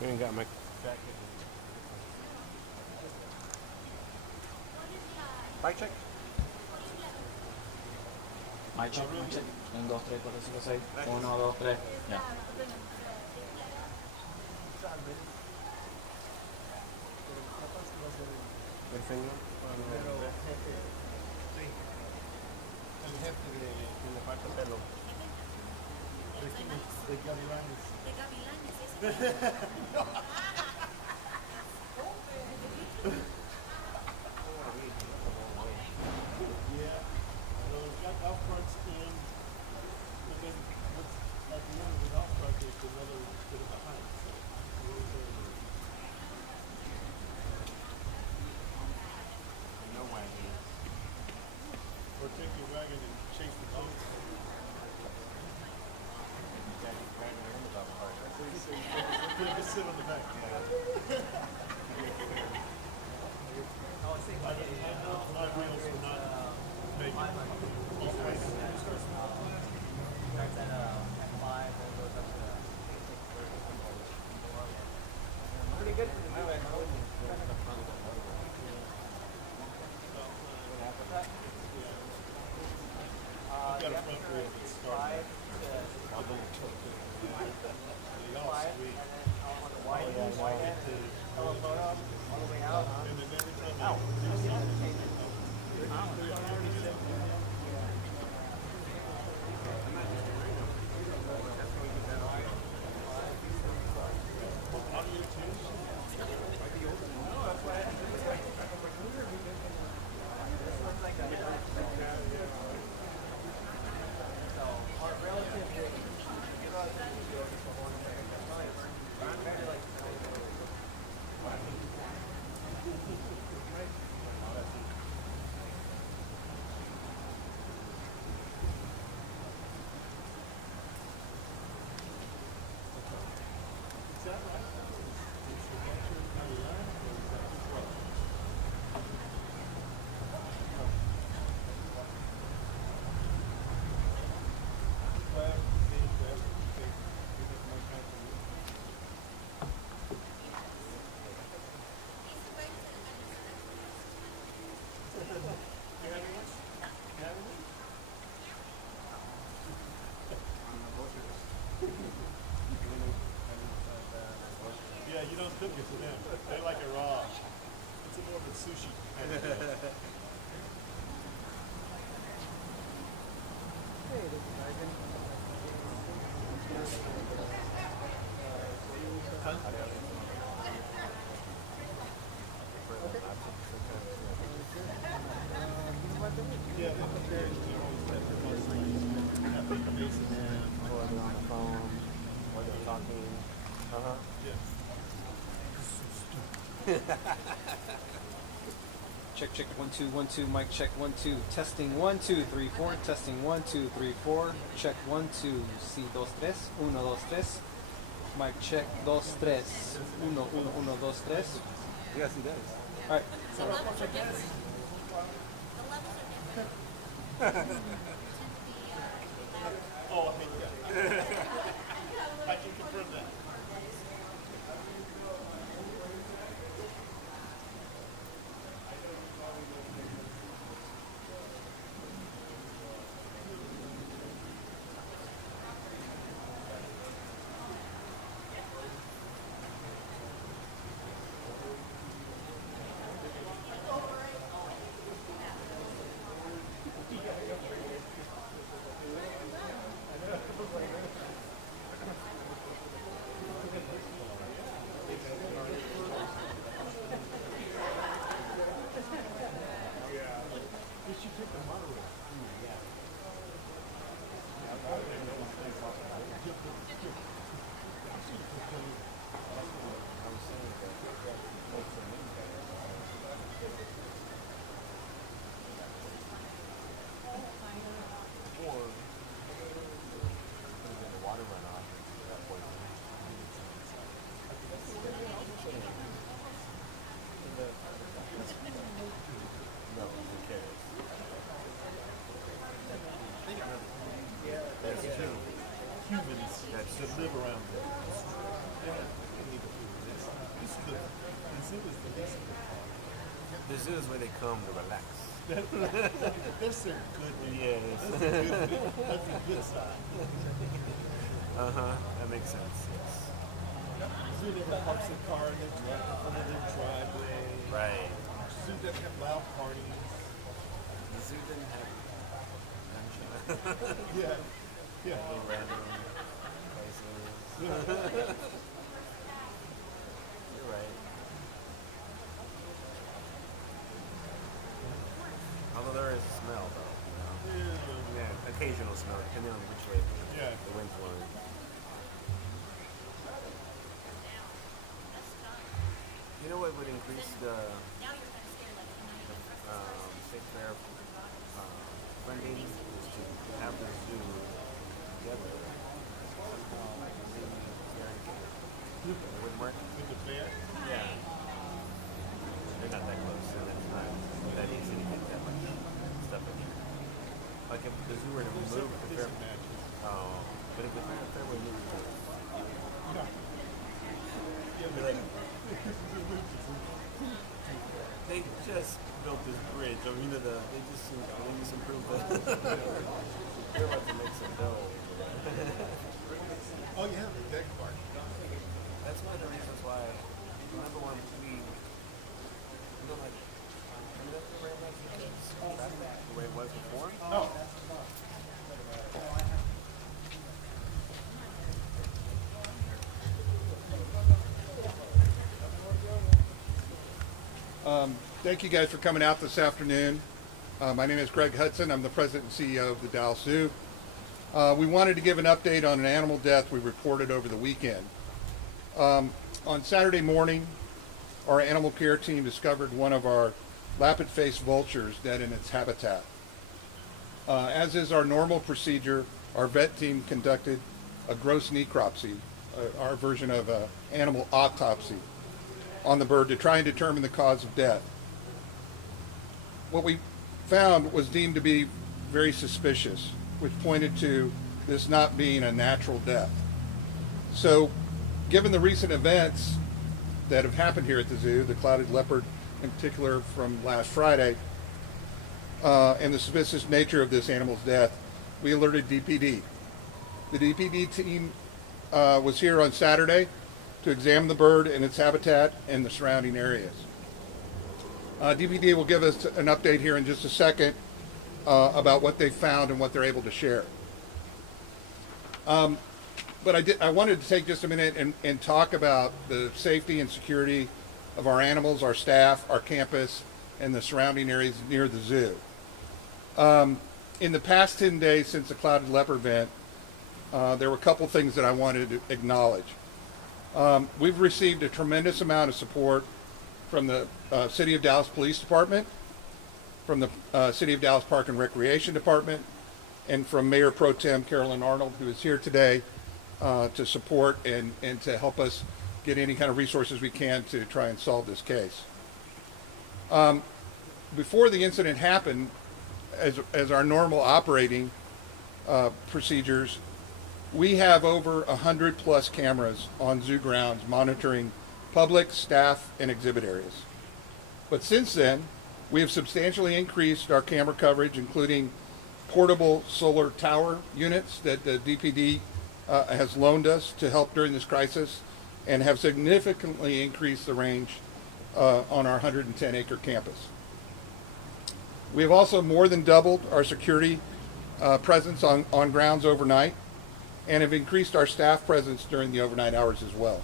I ain't got my jacket. Mic check. Mic check, mic check. 1, 2, 3, 4, 5, 6. 1, 2, 3. Ya. El señor. El jefe de que le falta pelo. De gavilanes. De gavilanes, eso. Yeah. Well, it's got golf carts in, but then what's at the end of the golf cart there's another bit of a height. So no wagon. Or take your wagon and chase the boat. Just sit on the back. My wheels are not big. Starts at 5 and goes up to pretty good for the new way. I've got a front wheel that's started. They all sweet. On the wide end, all the way out. And then every time I do something, yeah, you don't cook it to them. They like it raw. It's more of a sushi. Yeah, they put theirs Or they're on the phone, or they're talking. Check, check, 1, 2, 1, 2, mic check, 1, 2, testing, 1, 2, 3, 4, testing, 1, 2, 3, 4, check, 1, 2, sí, 2, 3, 1, 2, 3, mic check, 2, 3, 1, 1, 1, 2, 3. Yes, he does. All right. The levels are different. The levels are different. Oh, I think that. I can confirm that. zoo is the least of the problem. The zoo is where they come to relax. That's their good. Yes. That's the good side. That makes sense. Yes. Zoo never parks their car in front of their driveway. Right. Zoo doesn't have loud parties. The zoo didn't have. Yeah. Yeah. Little random places. You're right. Although there is a smell, though. You know? Yeah, occasional smell, depending on which way the wind's blowing. You know what would increase the state fair funding is to have the zoo together. Somehow, maybe it wouldn't work. With the fair? Yeah. They're not that close, so that's not that easy to get that much stuff in here. Like if the zoo were to move the fair. Oh, but if the fair were to move the they just built this bridge. I mean, they just improved the. They're about to make some dough. Oh yeah, the deck park. That's one of the reasons why. Remember when we, like, remember that very much? The way it was before. Oh. Thank you guys for coming out this afternoon. My name is Greg Hudson. I'm the president and CEO of the Dallas Zoo. We wanted to give an update on an animal death we reported over the weekend. On Saturday morning, our animal care team discovered one of our lappet-faced vultures dead in its habitat. As is our normal procedure, our vet team conducted a gross necropsy, our version of an animal autopsy, on the bird to try and determine the cause of death. What we found was deemed to be very suspicious, which pointed to this not being a natural death. So, given the recent events that have happened here at the zoo, the clouded leopard in particular from last Friday, and the suspicious nature of this animal's death, we alerted DPD. The DPD team was here on Saturday to examine the bird and its habitat and the surrounding areas. DPD will give us an update here in just a second about what they found and what they're able to share. But I wanted to take just a minute and talk about the safety and security of our animals, our staff, our campus, and the surrounding areas near the zoo. In the past 10 days since the clouded leopard event, there were a couple things that I wanted to acknowledge. We've received a tremendous amount of support from the City of Dallas Police Department, from the City of Dallas Park and Recreation Department, and from Mayor Pro Tem Carolyn Arnold, who is here today to support and to help us get any kind of resources we can to try and solve this case. Before the incident happened, as our normal operating procedures, we have over 100 plus cameras on zoo grounds monitoring public, staff, and exhibit areas. But since then, we have substantially increased our camera coverage, including portable solar tower units that the DPD has loaned us to help during this crisis, and have significantly increased the range on our 110-acre campus. We have also more than doubled our security presence on grounds overnight, and have increased our staff presence during the overnight hours as well.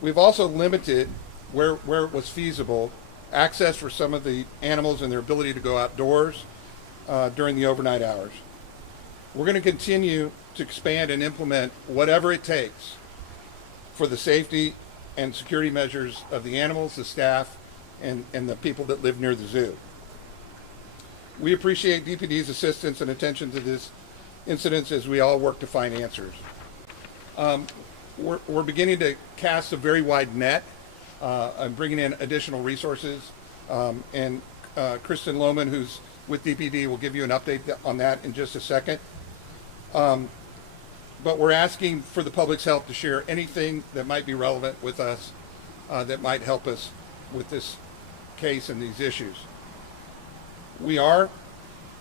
We've also limited, where it was feasible, access for some of the animals and their ability to go outdoors during the overnight hours. We're going to continue to expand and implement whatever it takes for the safety and security measures of the animals, the staff, and the people that live near the zoo. We appreciate DPD's assistance and attention to this incident as we all work to find answers. We're beginning to cast a very wide net and bringing in additional resources. And Kristen Lohman, who's with DPD, will give you an update on that in just a second. but we're asking for the public's help to share anything that might be relevant with us, that might help us with this case and these issues. We are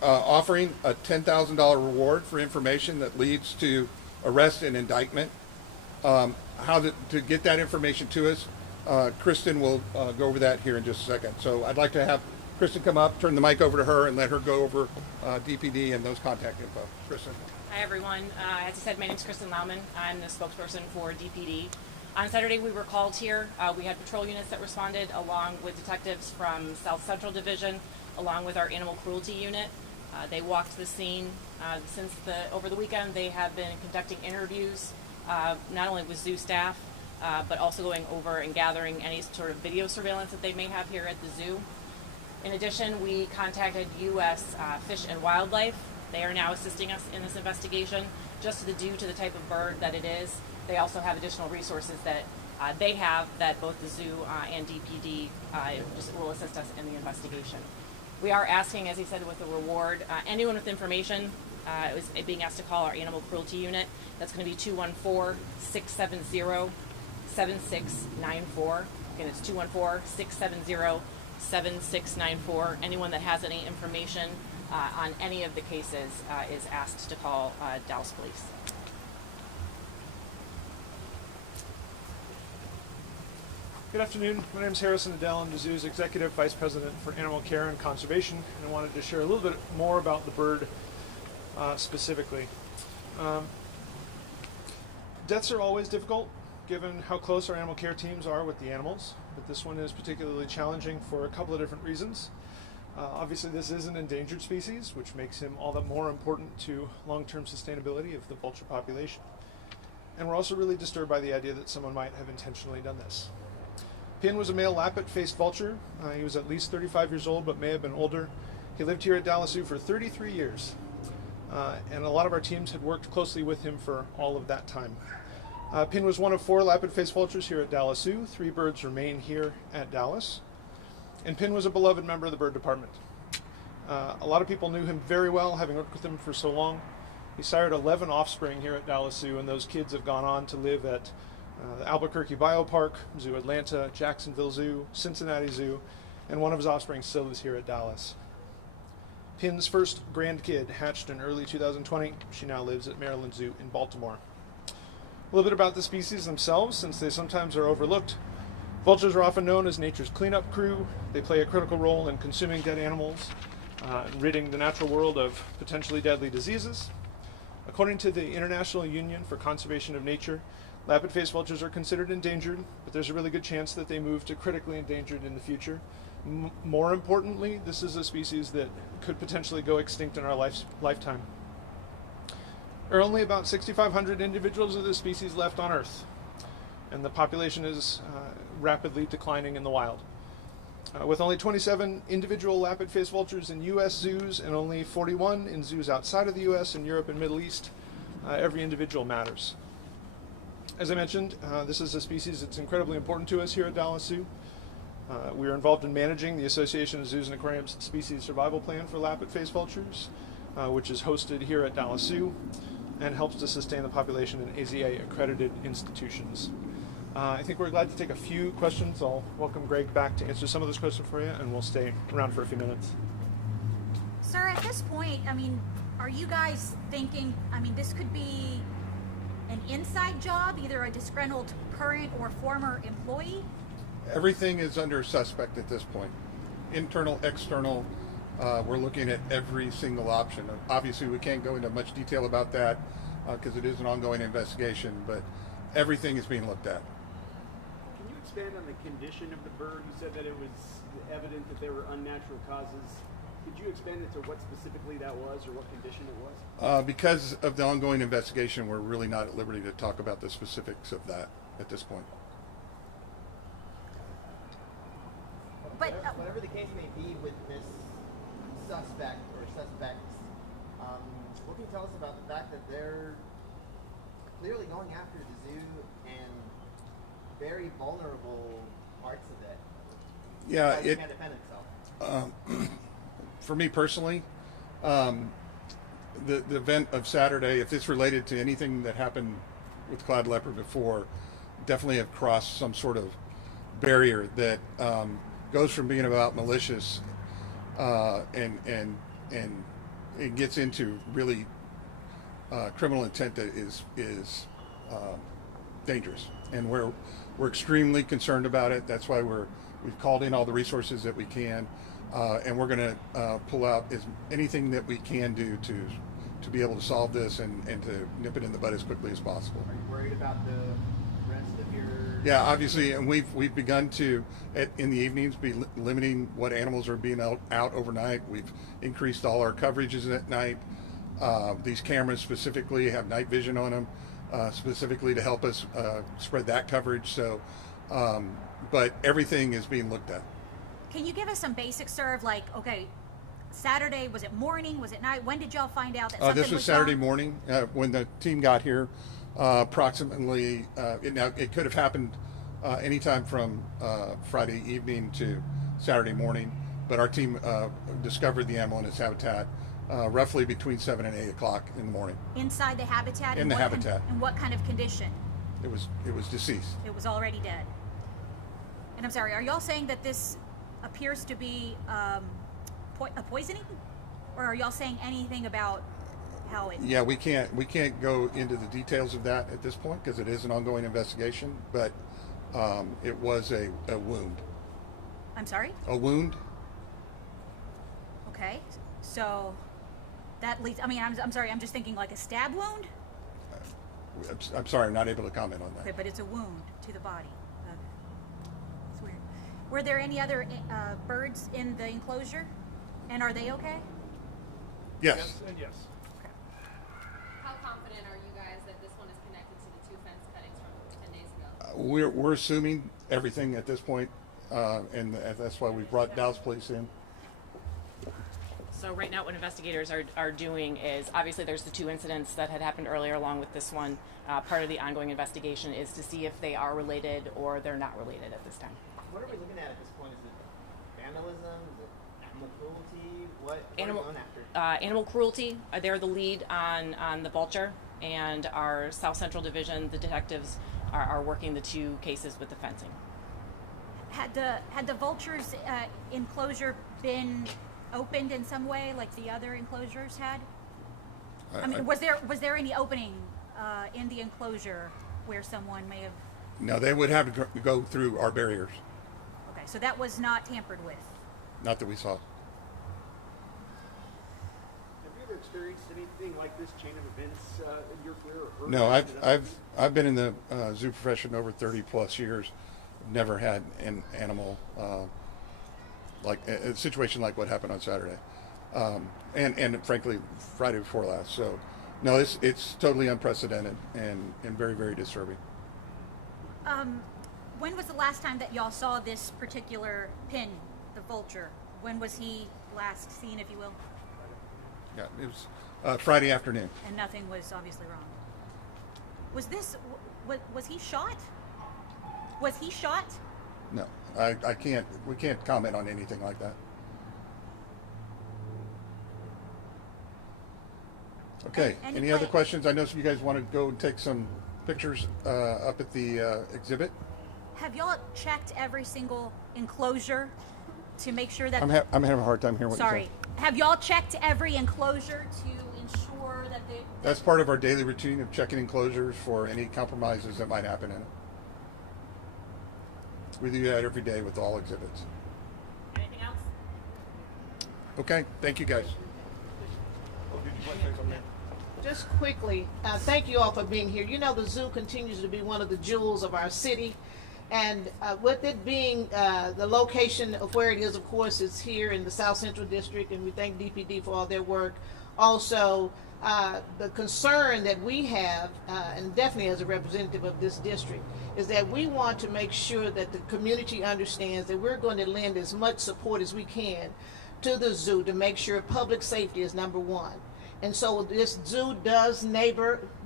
offering a $10,000 reward for information that leads to arrest and indictment. How to get that information to us, Kristen will go over that here in just a second. So I'd like to have Kristen come up, turn the mic over to her, and let her go over DPD and those contact info. Kristen. Hi everyone. As I said, my name is Kristen Lauman. I'm the spokesperson for DPD. On Saturday we were called here. We had patrol units that responded along with detectives from South Central Division, along with our animal cruelty unit. They walked the scene. Over the weekend they have been conducting interviews, not only with zoo staff, but also going over and gathering any sort of video surveillance that they may have here at the zoo. In addition, we contacted U.S. Fish and Wildlife. They are now assisting us in this investigation, just due to the type of bird that it is. They also have additional resources that they have that both the zoo and DPD just will assist us in the investigation. We are asking, as he said, with the reward, anyone with information is being asked to call our animal cruelty unit. That's going to be 214-670-7694. Again, it's 214-670-7694. Anyone that has any information on any of the cases is asked to call Dallas Police. Good afternoon. My name is Harrison Adele. I'm the zoo's Executive Vice President for Animal Care and Conservation, and I wanted to share a little bit more about the bird specifically. Deaths are always difficult, given how close our animal care teams are with the animals, but this one is particularly challenging for a couple of different reasons. Obviously, this is an endangered species, which makes him all the more important to long-term sustainability of the vulture population. And we're also really disturbed by the idea that someone might have intentionally done this. Pin was a male lappet-faced vulture. He was at least 35 years old, but may have been older. He lived here at Dallas Zoo for 33 years, and a lot of our teams had worked closely with him for all of that time. Pin was one of 4 lappet-faced vultures here at Dallas Zoo. 3 birds remain here at Dallas. And Pin was a beloved member of the bird department. A lot of people knew him very well, having worked with him for so long. He sired 11 offspring here at Dallas Zoo, and those kids have gone on to live at the Albuquerque Biopark, Zoo Atlanta, Jacksonville Zoo, Cincinnati Zoo, and one of his offspring still lives here at Dallas. Pin's first grandkid hatched in early 2020. She now lives at Maryland Zoo in Baltimore. A little bit about the species themselves, since they sometimes are overlooked. Vultures are often known as nature's cleanup crew. They play a critical role in consuming dead animals, and ridding the natural world of potentially deadly diseases. According to the International Union for Conservation of Nature, lappet-faced vultures are considered endangered, but there's a really good chance that they move to critically endangered in the future. More importantly, this is a species that could potentially go extinct in our lifetime. There are only about 6,500 individuals of this species left on Earth, and the population is rapidly declining in the wild. With only 27 individual lappet-faced vultures in U.S. zoos and only 41 in zoos outside of the U.S. and Europe and Middle East, every individual matters. As I mentioned, this is a species that's incredibly important to us here at Dallas Zoo. We are involved in managing the Association of Zoos and Aquariums Species Survival Plan for lappet-faced vultures, which is hosted here at Dallas Zoo and helps to sustain the population in AZA-accredited institutions. I think we're glad to take a few questions. I'll welcome Greg back to answer some of those questions for you, and we'll stay around for a few minutes. Sir, at this point, are you guys thinking, this could be an inside job, either a disgruntled current or former employee? Everything is under suspect at this point. Internal, external, we're looking at every single option. Obviously, we can't go into much detail about that because it is an ongoing investigation, but everything is being looked at. Can you expand on the condition of the bird? You said that it was evident that there were unnatural causes. Could you expand it to what specifically that was or what condition it was? Because of the ongoing investigation, we're really not at liberty to talk about the specifics of that at this point. But whatever the case may be with this suspect or suspects, what can you tell us about the fact that they're clearly going after the zoo and very vulnerable parts of it? Yeah, it can't defend itself. For me personally, the event of Saturday, if it's related to anything that happened with cloud leopard before, definitely have crossed some sort of barrier that goes from being about malicious and it gets into really criminal intent that is dangerous, and we're extremely concerned about it. That's why we've called in all the resources that we can, and we're going to pull out anything that we can do to be able to solve this and to nip it in the bud as quickly as possible. Are you worried about the rest of your? Yeah, obviously, and we've begun to in the evenings be limiting what animals are being out overnight. We've increased all our coverages at night. These cameras specifically have night vision on them, specifically to help us spread that coverage. So, but everything is being looked at. Can you give us some basics, sir, of like, okay, Saturday, was it morning, was it night? When did y'all find out that something this was Saturday morning when the team got here. Approximately, it could have happened anytime from Friday evening to Saturday morning, but our team discovered the animal in its habitat roughly between 7 and 8 o'clock in the morning. Inside the habitat? In the habitat. In what kind of condition? It was deceased. It was already dead. And I'm sorry, are y'all saying that this appears to be a poisoning? Or are y'all saying anything about how it... Yeah, we can't go into the details of that at this point because it is an ongoing investigation, but it was a wound. I'm sorry? A wound. Okay, so that leads, I mean, I'm sorry, I'm just thinking like a stab wound? I'm sorry, I'm not able to comment on that. Okay, but it's a wound to the body. Okay. That's weird. Were there any other birds in the enclosure? And are they okay? Yes. And yes. How confident are you guys that this one is connected to the two fence cuttings from 10 days ago? We're assuming everything at this point, and that's why we brought Dallas Police in. So right now what investigators are doing is, obviously there's the two incidents that had happened earlier along with this one. Part of the ongoing investigation is to see if they are related or they're not related at this time. What are we looking at this point? Is it vandalism? Is it animal cruelty? What are we going after? Animal cruelty. They're the lead on the vulture, and our South Central Division, the detectives, are working the two cases with the fencing. Had the vulture's enclosure been opened in some way, like the other enclosures had? I mean, was there any opening in the enclosure where someone may have? No, they would have to go through our barriers. Okay, so that was not tampered with. Not that we saw. Have you ever experienced anything like this chain of events in your career? Or heard No, of it? I've been in the zoo profession over 30 plus years. Never had an animal like a situation like what happened on Saturday, and frankly Friday before last. So no, it's totally unprecedented and very, very disturbing. When was the last time that y'all saw this particular pin, the vulture? When was he last seen, if you will? Yeah, it was Friday afternoon. And nothing was obviously wrong. Was he shot? Was he shot? No, we can't comment on anything like that. Okay, any other questions? I know some of you guys want to go and take some pictures up at the exhibit. Have y'all checked every single enclosure to make sure that... I'm having a hard time hearing what you're saying. Sorry. Have y'all checked every enclosure to ensure that they... That's part of our daily routine of checking enclosures for any compromises that might happen in it. We do that every day with all exhibits. Anything else? Okay, thank you guys. Just quickly, thank you all for being here. You know, the zoo continues to be one of the jewels of our city. And with it being the location of where it is, of course, it's here in the South Central District, and we thank DPD for all their work. Also, the concern that we have, and definitely as a representative of this district, is that we want to make sure that the community understands that we're going to lend as much support as we can to the zoo to make sure public safety is number one. And so this zoo does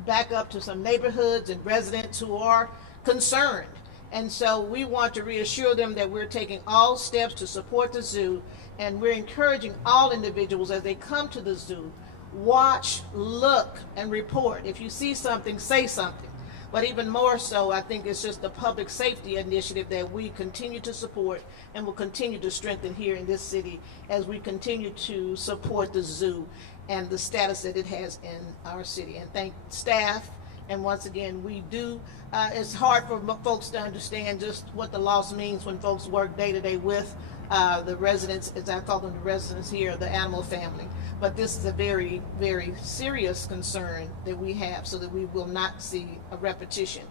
back up to some neighborhoods and residents who are concerned. And so we want to reassure them that we're taking all steps to support the zoo, and we're encouraging all individuals as they come to the zoo watch, look, and report. If you see something, say something. But even more so, I think it's just the public safety initiative that we continue to support and will continue to strengthen here in this city as we continue to support the zoo and the status that it has in our city. And thank staff. And once again, we do, it's hard for folks to understand just what the loss means when folks work day to day with the residents, as I call them, the residents here, the animal family. But this is a very, very serious concern that we have so that we will not see a repetition.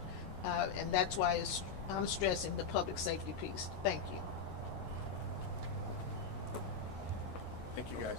And that's why I'm stressing the public safety piece. Thank you. Thank you, guys.